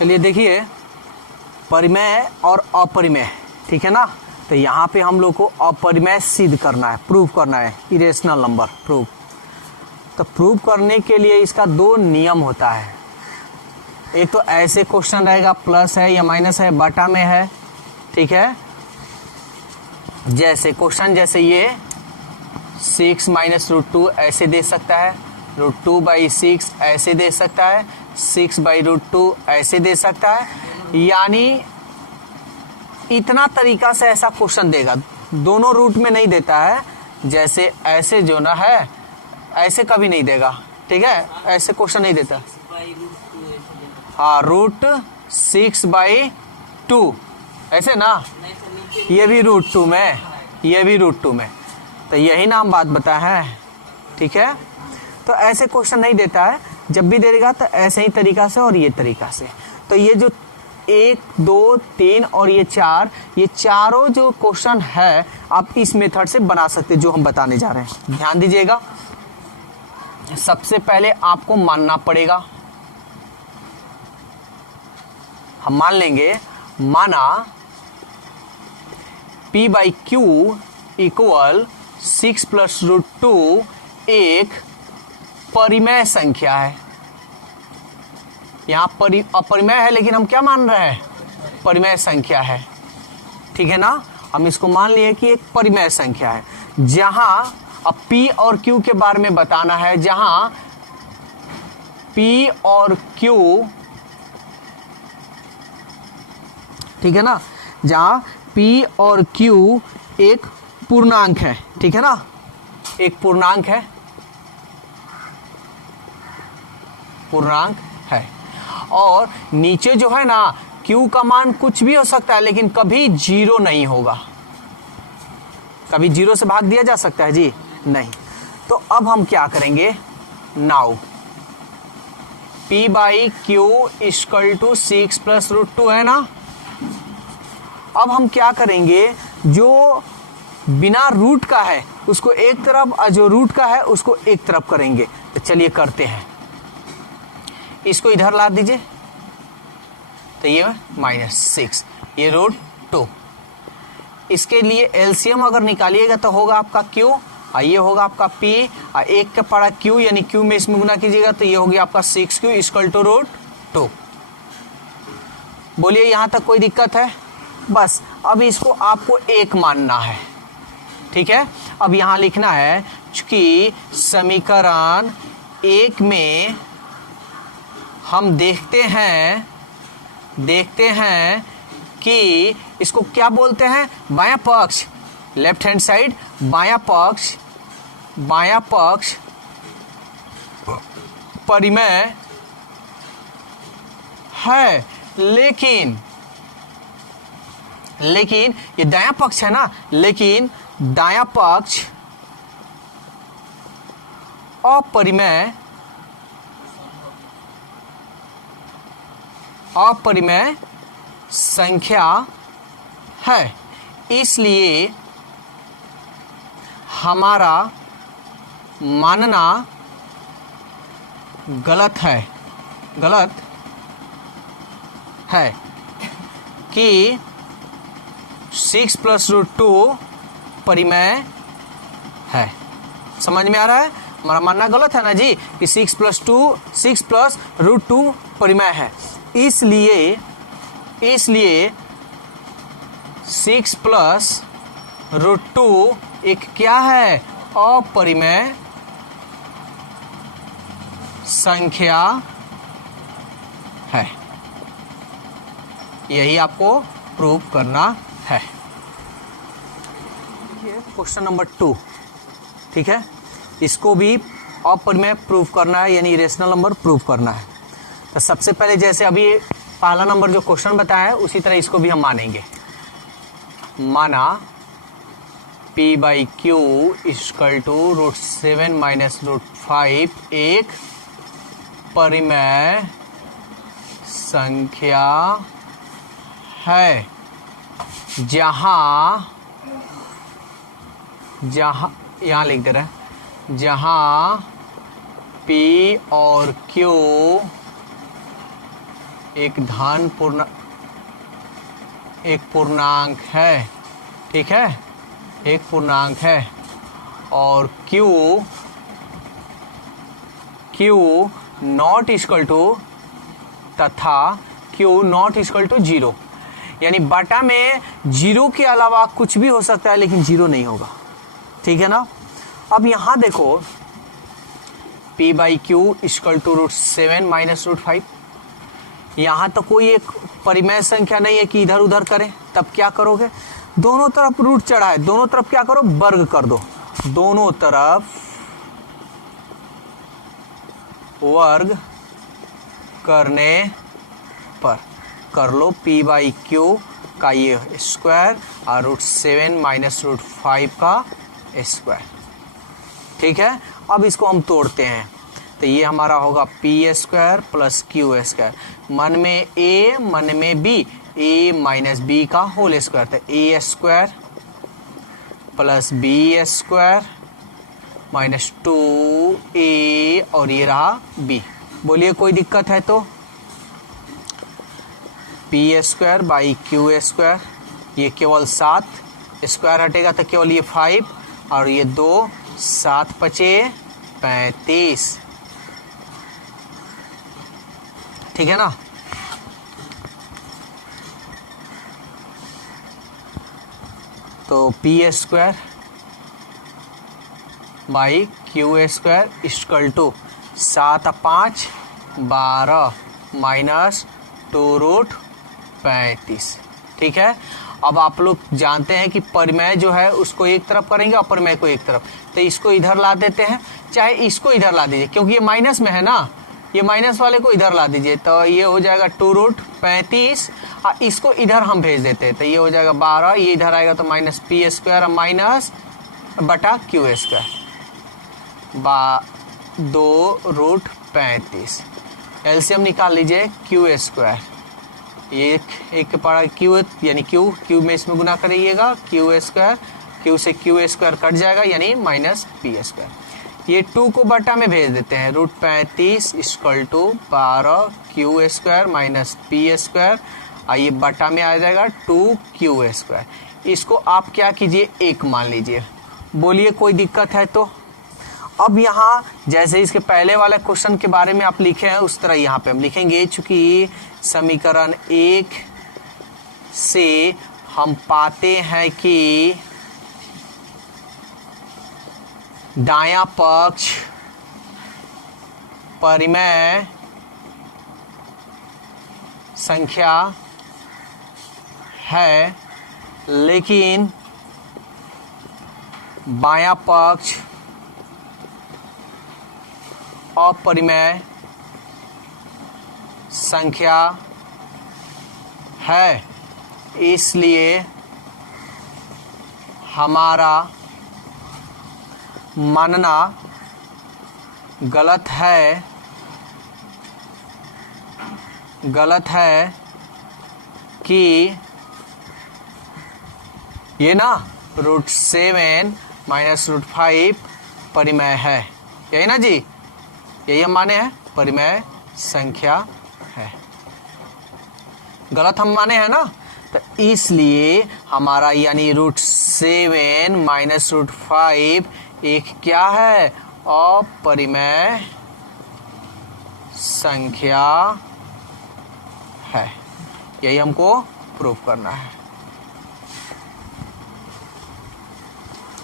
चलिए देखिए, परिमेय और अपरिमेय, ठीक है ना। तो यहाँ पे हम लोग को अपरिमेय सिद्ध करना है, प्रूव करना है, इरेशनल नंबर प्रूव। तो प्रूव करने के लिए इसका दो नियम होता है। एक तो ऐसे क्वेश्चन रहेगा, प्लस है या माइनस है, बटा में है, ठीक है। जैसे क्वेश्चन जैसे ये 6 माइनस रूट 2 ऐसे दे सकता है, रूट 2/6 ऐसे दे सकता है, 6/√2 ऐसे दे सकता है, यानी इतना तरीका से ऐसा क्वेश्चन देगा। दोनों रूट में नहीं देता है, जैसे ऐसे जो ना है ऐसे कभी नहीं देगा, ठीक है, ऐसे क्वेश्चन नहीं देता। हाँ, √6/2 ऐसे ना, ये भी √2 में, ये भी √2 में, तो यही नाम बात बता है, ठीक है। तो ऐसे क्वेश्चन नहीं देता है, जब भी देगा तो ऐसे ही तरीका से और ये तरीका से। तो ये जो 1, 2, 3 और ये 4, ये चारों जो क्वेश्चन है आप इस मेथड से बना सकते जो हम बताने जा रहे हैं। ध्यान दीजिएगा, सबसे पहले आपको मानना पड़ेगा, हम मान लेंगे, माना P/Q = 6 + √2 एक परिमेय संख्या है। यहाँ अपरिमेय है, लेकिन हम क्या मान रहे हैं, परिमेय संख्या है, ठीक है ना। हम इसको मान लिए कि एक परिमेय संख्या है, जहां अब P और Q के बारे में बताना है, जहां P और Q, ठीक है ना, जहां P और Q एक पूर्णांक है, ठीक है ना, एक पूर्णांक है, पूर्णांक है। और नीचे जो है ना, Q का मान कुछ भी हो सकता है, लेकिन कभी 0 नहीं होगा। कभी 0 से भाग दिया जा सकता है जी? नहीं। तो अब हम क्या करेंगे, नाउ P/Q = 6 + √2 है ना। अब हम क्या करेंगे, जो बिना रूट का है उसको एक तरफ और जो रूट का है उसको एक तरफ करेंगे। तो चलिए करते हैं, इसको इधर ला दीजिए, तो ये -6, ये √2। इसके लिए एलसीएम अगर निकालिएगा तो होगा आपका Q और ये होगा आपका P, और एक का पड़ा Q, यानी Q में इसमें गुना कीजिएगा तो ये हो गया आपका 6Q = √2। बोलिए यहाँ तक कोई दिक्कत है? बस अब इसको आपको एक मानना है, ठीक है। अब यहाँ लिखना है कि समीकरण 1 में हम देखते हैं कि इसको क्या बोलते हैं, बायां पक्ष, लेफ्ट हैंड साइड, बायां पक्ष परिमेय है, लेकिन ये दायां पक्ष है ना, लेकिन दायां पक्ष अपरिमेय संख्या है, इसलिए हमारा मानना गलत है कि 6 + √2 परिमेय है। समझ में आ रहा है? हमारा मानना गलत है ना जी, कि 6 + √2 परिमेय है। इसलिए 6 + √2 एक क्या है, अपरिमेय संख्या है। यही आपको प्रूव करना है। क्वेश्चन नंबर 2, ठीक है, इसको भी अपरिमेय प्रूव करना है, यानी इरेशनल नंबर प्रूव करना है। तो सबसे पहले जैसे अभी पहला नंबर जो क्वेश्चन बताया है उसी तरह इसको भी हम मानेंगे। माना P/Q = √7 - √5 एक परिमेय संख्या है, जहां यहाँ लिख दे रहे हैं, जहां P और Q एक पूर्णांक है, ठीक है, एक पूर्णांक है, और Q नॉट इक्वल टू तथा Q नॉट इक्वल टू 0, यानी बटा में 0 के अलावा कुछ भी हो सकता है लेकिन 0 नहीं होगा, ठीक है ना। अब यहां देखो P by Q equal to √7 minus √5, यहां तो कोई एक परिमेय संख्या नहीं है कि इधर उधर करें, तब क्या करोगे, दोनों तरफ रूट चढ़ा है, दोनों तरफ क्या करो, वर्ग कर दो, दोनों तरफ वर्ग करने पर कर लो P बाई क्यू का ये स्क्वायर और √7 माइनस √5 का स्क्वायर, ठीक है। अब इसको हम तोड़ते हैं, तो ये हमारा होगा P square plus Q square, मन में A मन में B, A माइनस B का होल स्क्वायर, तो A square plus B square minus 2A और ये रहा B। बोलिए कोई दिक्कत है तो, P square by Q square, ये केवल 7 स्क्वायर हटेगा तो केवल ये 5 और ये 2, 7 पचे 35, ठीक है ना। तो P square by Q square equal to 7 5 12 minus 2√35, ठीक है। अब आप लोग जानते हैं कि परिमेय जो है उसको एक तरफ करेंगे और परिमेय को एक तरफ, तो इसको इधर ला देते हैं, चाहे इसको इधर ला दीजिए क्योंकि ये माइनस में है ना, ये माइनस वाले को इधर ला दीजिए, तो ये हो जाएगा 2√35 और इसको इधर हम भेज देते हैं, तो ये हो जाएगा 12, ये इधर आएगा तो माइनस P स्क्वायर और माइनस बटा Q स्क्वायर 2√35, एलसीएम निकाल लीजिए Q स्क्वायर, ये एक पड़ा Q यानी Q में इसमें गुना करिएगा, Q स्क्वायर, Q से Q स्क्वायर कट जाएगा यानी माइनस P स्क्वायर, ये 2 को बटा में भेज देते हैं, √35 equal to 12 Q square minus P square, आइए बटा में आ जाएगा 2Q स्क्वायर, इसको आप क्या कीजिए 1 मान लीजिए। बोलिए कोई दिक्कत है तो। अब यहाँ जैसे इसके पहले वाले क्वेश्चन के बारे में आप लिखे हैं उस तरह यहाँ पे हम लिखेंगे, चूंकि समीकरण 1 से हम पाते हैं कि दायां पक्ष परिमेय संख्या है लेकिन बायां पक्ष अपरिमेय संख्या है, इसलिए हमारा मानना गलत है कि ये ना √7 माइनस √5 परिमेय है, यही ना जी, यही हम माने हैं परिमेय संख्या है, गलत हम माने हैं ना, तो इसलिए हमारा यानी √7 माइनस √5 एक क्या है, अपरिमेय संख्या है, यही हमको प्रूफ करना है।